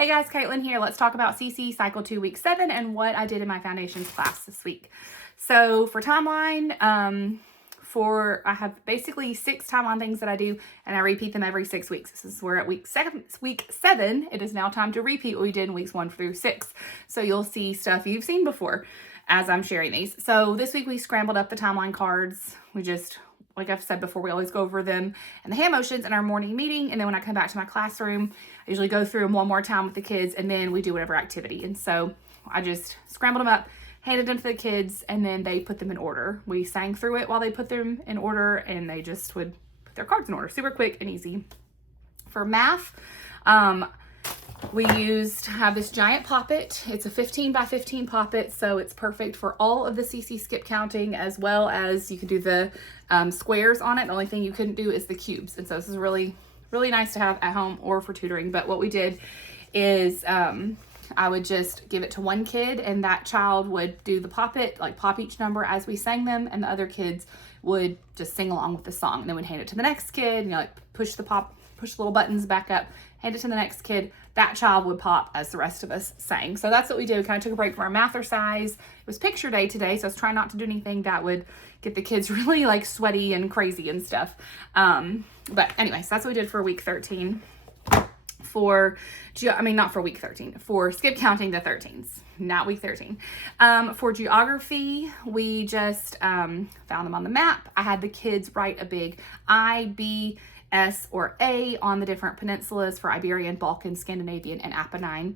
Hey guys, Caitlin here. Let's talk about CC Cycle 2 Week 7 and what I did in my foundations class this week. So for timeline, I have basically 6 timeline things that I do, and I repeat them every 6 weeks. This is we're at week 7. It is now time to repeat what we did in weeks 1 through 6. So you'll see stuff you've seen before as I'm sharing these. So this week we scrambled up the timeline cards. We just, like I've said before, we always go over them and the hand motions in our morning meeting. And then when I come back to my classroom, I usually go through them one more time with the kids, and then we do whatever activity. And so I just scrambled them up, handed them to the kids, and then they put them in order. We sang through it while they put them in order, and they just would put their cards in order. Super quick and easy. For math, we have this giant poppet. It's a 15 by 15 poppet, so it's perfect for all of the CC skip counting, as well as you can do the squares on it. The only thing you couldn't do is the cubes. And so this is really, really nice to have at home or for tutoring. But what we did is I would just give it to one kid, and that child would do the poppet, like pop each number as we sang them, and the other kids would just sing along with the song. And then we'd hand it to the next kid, and like push the little buttons back up, hand it to the next kid. That child would pop as the rest of us sang. So that's what we did. We kind of took a break from our mathercise. It was picture day today, so I was trying not to do anything that would get the kids really like sweaty and crazy and stuff. But anyway, so that's what we did for week 13. For skip counting the 13s, not week 13. For geography, we just found them on the map. I had the kids write a big I, B, S, or A on the different peninsulas for Iberian, Balkan, Scandinavian, and Apennine.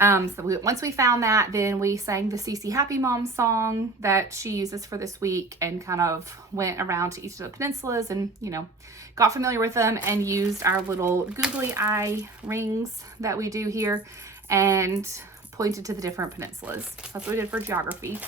Once we found that, then we sang the CC Happy Mom song that she uses for this week, and kind of went around to each of the peninsulas and, got familiar with them, and used our little googly eye rings that we do here and pointed to the different peninsulas. That's what we did for geography.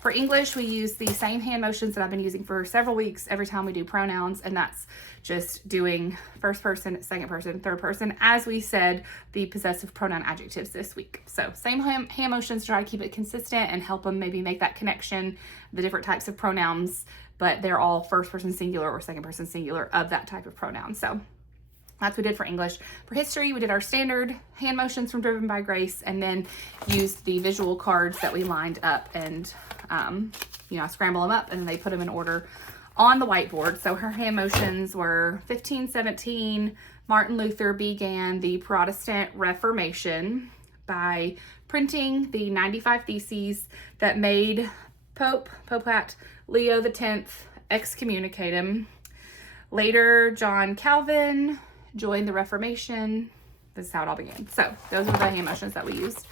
For English, we use the same hand motions that I've been using for several weeks every time we do pronouns, and that's just doing first person, second person, third person, as we said the possessive pronoun adjectives this week. So same hand motions, try to keep it consistent and help them maybe make that connection, the different types of pronouns, but they're all first person singular or second person singular of that type of pronoun. So that's what we did for English. For history, we did our standard hand motions from Driven by Grace, and then used the visual cards that we lined up, and I scramble them up, and then they put them in order on the whiteboard. So her hand motions were 1517, Martin Luther began the Protestant Reformation by printing the 95 Theses that made Popat Leo X excommunicate him. Later, John Calvin joined the Reformation. This is how it all began. So those are the hand motions that we used.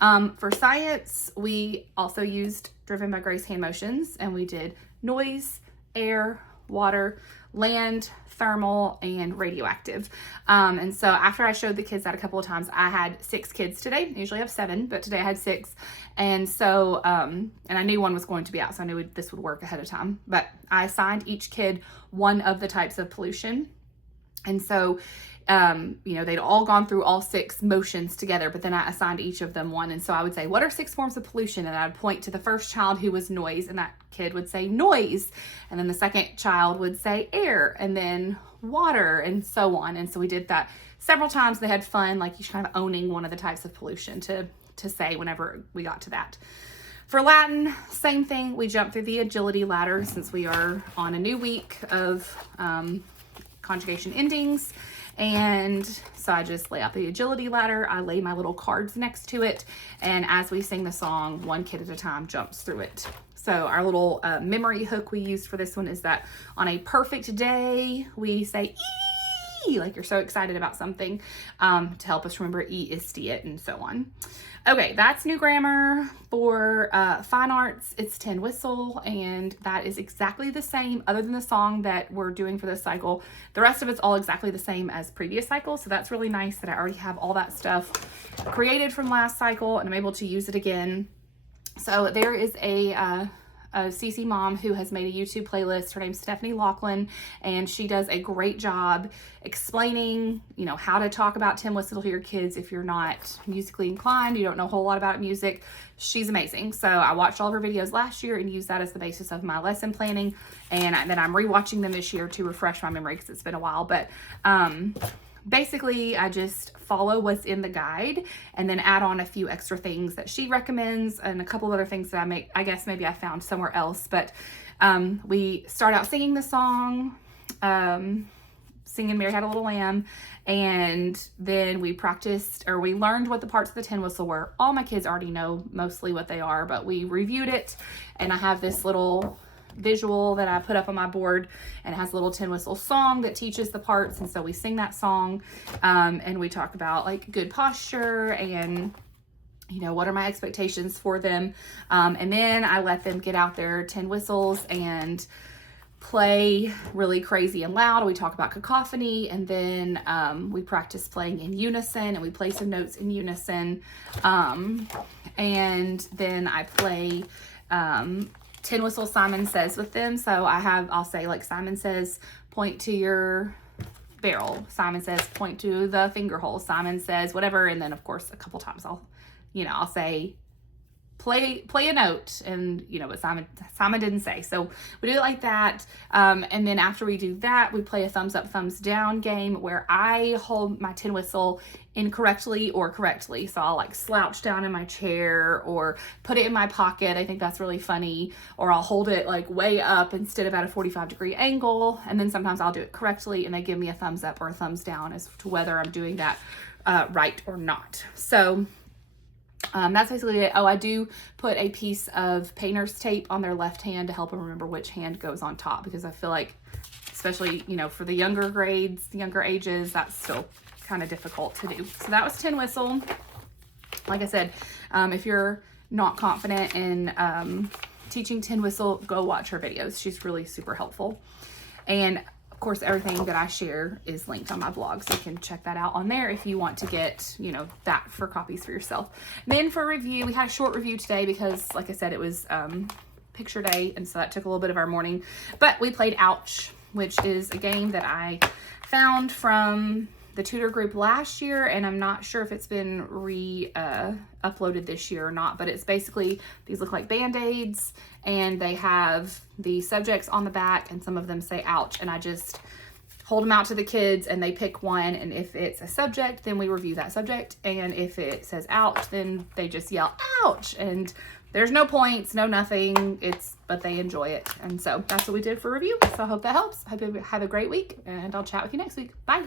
For science, we also used Driven by Grace hand motions, and we did noise, air, water, land, thermal, and radioactive. And so after I showed the kids that a couple of times, I had 6 kids today. I usually have 7, but today I had 6. And so, and I knew one was going to be out, so I knew this would work ahead of time. But I assigned each kid one of the types of pollution. And so, they'd all gone through all 6 motions together, but then I assigned each of them one. And so I would say, what are 6 forms of pollution? And I'd point to the first child, who was noise, and that kid would say noise. And then the second child would say air, and then water, and so on. And so we did that several times. They had fun, like each kind of owning one of the types of pollution to say whenever we got to that. For Latin, same thing. We jumped through the agility ladder since we are on a new week of conjugation endings. And so I just lay out the agility ladder. I lay my little cards next to it. And as we sing the song, one kid at a time jumps through it. So our little memory hook we used for this one is that on a perfect day, we say "ee," like you're so excited about something, to help us remember "e istiot," and so on. Okay, that's new grammar. For fine arts, it's tin whistle, and that is exactly the same other than the song that we're doing for this cycle. The rest of it's all exactly the same as previous cycles, so that's really nice that I already have all that stuff created from last cycle, and I'm able to use it again. So there is a CC mom who has made a YouTube playlist. Her name's Stephanie Laughlin, and she does a great job explaining, how to talk about tin whistle to your kids if you're not musically inclined, you don't know a whole lot about music. She's amazing. So I watched all of her videos last year and used that as the basis of my lesson planning, and then I'm rewatching them this year to refresh my memory because it's been a while. But basically I just follow what's in the guide and then add on a few extra things that she recommends and a couple of other things that I guess maybe I found somewhere else. But we start out singing the song, singing Mary Had a Little Lamb, and then we practiced, or we learned what the parts of the tin whistle were. All my kids already know mostly what they are, but we reviewed it, and I have this little visual that I put up on my board, and it has a little tin whistle song that teaches the parts, and so we sing that song, and we talk about like good posture and what are my expectations for them, and then I let them get out their tin whistles and play really crazy and loud. We talk about cacophony, and then we practice playing in unison, and we play some notes in unison, and then I play tin whistle Simon Says with them. So I'll say, like, Simon says, point to your barrel. Simon says, point to the finger hole. Simon says, whatever. And then of course a couple times I'll say, play a note, and but Simon didn't say. So we do it like that, and then after we do that, we play a thumbs up, thumbs down game where I hold my tin whistle incorrectly or correctly. So I'll like slouch down in my chair or put it in my pocket. I think that's really funny. Or I'll hold it like way up instead of at a 45-degree angle, and then sometimes I'll do it correctly and they give me a thumbs up or a thumbs down as to whether I'm doing that right or not. So that's basically it. Oh, I do put a piece of painter's tape on their left hand to help them remember which hand goes on top, because I feel like, especially, for the younger grades, the younger ages, that's still kind of difficult to do. So that was tin whistle. Like I said, if you're not confident in teaching tin whistle, go watch her videos. She's really super helpful. And of course, everything that I share is linked on my blog, so you can check that out on there if you want to get, that for copies for yourself. And then for review, we had a short review today because, like I said, it was picture day, and so that took a little bit of our morning. But we played Ouch, which is a game that I found from the tutor group last year, and I'm not sure if it's been uploaded this year or not, but it's basically, these look like Band-Aids, and they have the subjects on the back, and some of them say ouch, and I just hold them out to the kids and they pick one, and if it's a subject, then we review that subject, and if it says ouch, then they just yell ouch, and there's no points, no nothing, but they enjoy it. And so that's what we did for review. So I hope that helps. I hope you have a great week, and I'll chat with you next week. Bye.